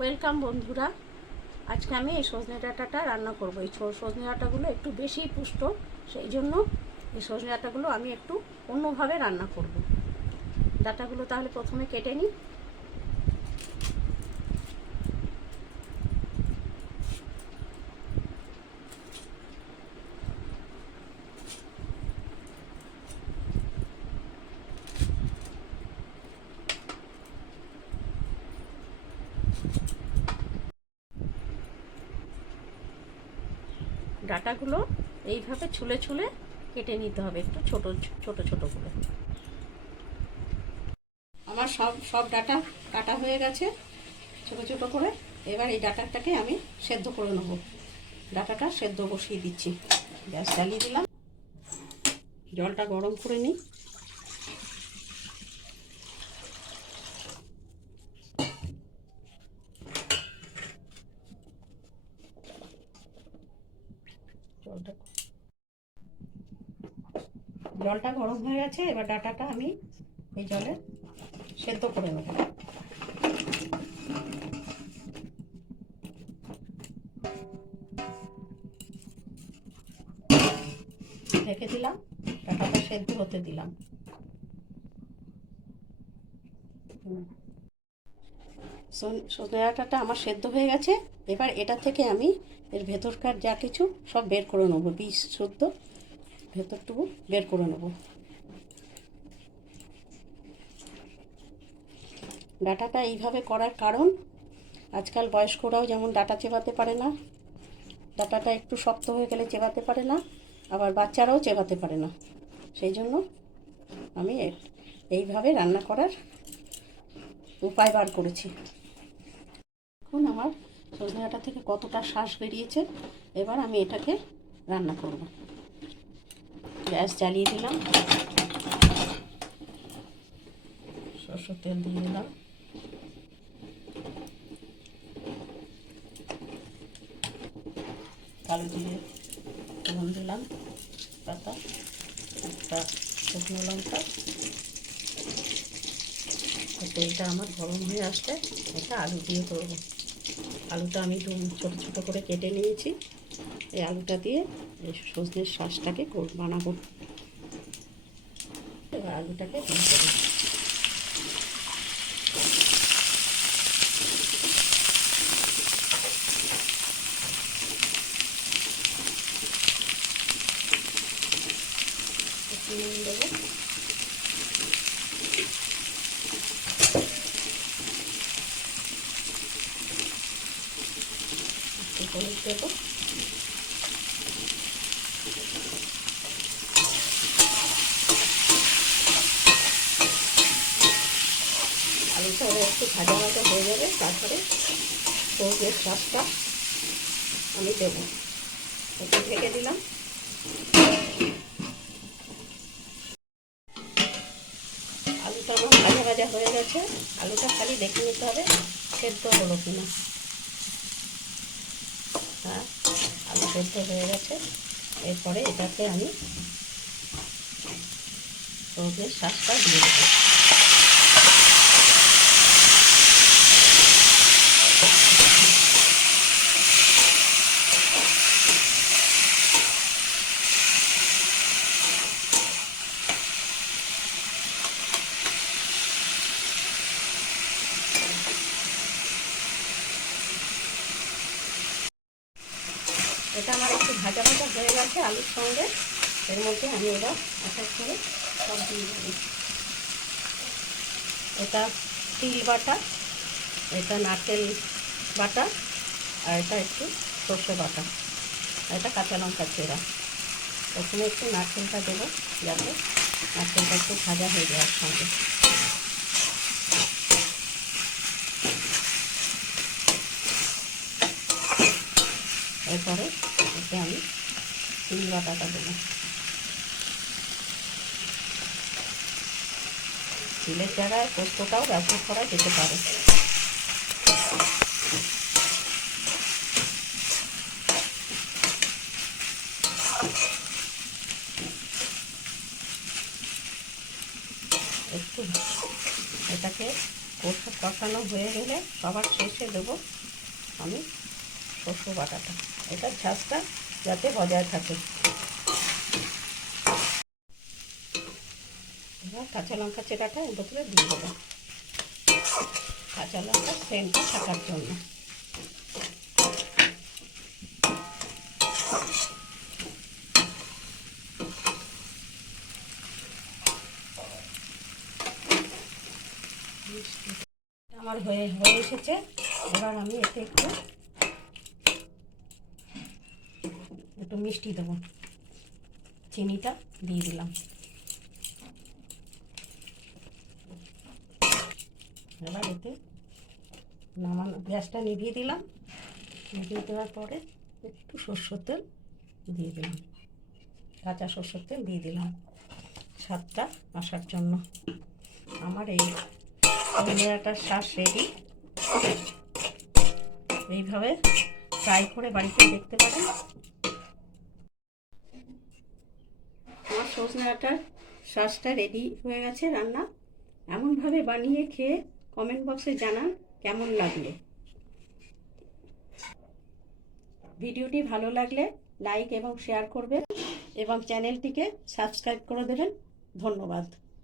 Welcome বন্ধুরা। আজকে আমি এই সজনে ডাঁটাটা রান্না করব। এই সজনে ডাঁটাগুলো একটু বেশি পুষ্ট, সেই জন্য এই সজনে ডাঁটাগুলো আমি একটু অন্যভাবে রান্না করব। ডাঁটাগুলো তাহলে প্রথমে কেটে নিই। ডাঁটাগুলো এইভাবে ছুলে ছুলে কেটে নিতে হবে, একটু ছোট ছোট ছোট করে। আমার সব ডাঁটা কাটা হয়ে গেছে ছোট ছোট করে। এবার এই ডাঁটাটাকে আমি সেদ্ধ করে নেব। ডাঁটাটা সেদ্ধ বসিয়ে দিচ্ছি, গ্যাস জ্বালিয়ে দিলাম। জলটা গরম করে নিই। জলটা গরম হয়ে গেছে, এবার ডাঁটাটা আমি এই জলে সেদ্ধ করে নেব। ঢেকে দিলাম, ডাঁটাটা সেদ্ধ হতে দিলাম। সজনে ডাঁটাটা আমার সেদ্ধ হয়ে গেছে। এবার এটা থেকে আমি এর ভেতরকার যা কিছু সব বের করে নেব, বীজ শুদ্ধ ভেতরটুকু বের করে নেব। ডাঁটাটা এইভাবে করার কারণ, আজকাল বয়স্করাও যেমন ডাঁটা চেবাতে পারে না, ডাঁটাটা একটু শক্ত হয়ে গেলে চেবাতে পারে না, আবার বাচ্চারাও চেবাতে পারে না। সেই জন্য আমি এইভাবে রান্না করার উপায় বার করেছি। এখন আমার সজনে ডাঁটা থেকে কতটা শ্বাস বেরিয়েছে। এবার আমি এটাকে রান্না করব। গ্যাস জ্বালিয়ে দিলাম, সরষের তেল দিয়ে দিলাম, কালো জিরে ফোড়ন দিলাম, পাতা, একটা শুকনো লঙ্কা। তেলটা আমার গরম হয়ে আসলে এটা আলু দিয়ে করবো। আলুটা আমি ছোটো ছোটো করে কেটে নিয়েছি। এই আলুটা দিয়ে এই সজনের শাঁসটাকে বানাবো। এবার আলুটাকে দিয়ে দেবো। নুন দেবো, হলুদ দেবো, আলুটা একটু ভাজা ভাজা হয়ে যাবে, তারপরে সজনের শাঁসটা আমি দেবো। ওটা ঢেকে দিলাম। আলুটা আমার ভাজা ভাজা হয়ে গেছে। আলুটা খালি দেখে নিতে হবে সেদ্ধ হলো কিনা। হ্যাঁ, আলু সেদ্ধ হয়ে গেছে। এরপরে এটাকে আমি সজনের শাঁসটা দিয়ে দেবো। এটা আমার একটু ভাজা ভাজা হয়ে গেছে আলুর সঙ্গে। এর মধ্যে আমি এবার এক এক করে সব দিয়ে দিই। এটা তিল বাটা, এটা নারকেল বাটা, আর এটা একটু সর্ষে বাটা, আর এটা কাঁচা লঙ্কা চেরা। প্রথমে একটু নারকেলটা দেবো, যাতে নারকেলটা একটু ভাজা হয়ে যাওয়ার সঙ্গে। এরপরে এতে আমি তিল বাটাটা দেবো। তিলের জায়গায় পোস্তটাও ব্যবহার করা যেতে পারে। একটু এটাকে কষানো কষানো হয়ে গেলে সবার শেষে দেবো আমি শস্য বাটাটা, এটা ঝাঁসটা যাতে বজায় থাকে। এবার কাঁচা লঙ্কা চেরাটা এর ভেতরে দিয়ে দেবো, কাঁচা লঙ্কার সেন্টটা থাকার জন্য। আমার হয়ে এসেছে। এবার আমি এতে একটু মিষ্টি দেবো, চিনিটা দিয়ে দিলাম। এবার এতে নামানো, গ্যাসটা নিভিয়ে দিলাম। নিভিয়ে দেওয়ার পরে একটু সরষের তেল দিয়ে দিলাম, কাঁচা সরষের তেল দিয়ে দিলাম স্বাদটা আসার জন্য। আমার এই সিঙ্গারাটার শ্বাস রেডি। এইভাবে ট্রাই করে বাড়িতে দেখতে পারেন। আমার সজনে ডাঁটার শ্বাসটা রেডি হয়ে গেছে রান্না। এমনভাবে বানিয়ে খেয়ে কমেন্ট বক্সে জানান কেমন লাগলো। ভিডিওটি ভালো লাগলে লাইক এবং শেয়ার করবেন এবং চ্যানেলটিকে সাবস্ক্রাইব করে দেবেন। ধন্যবাদ।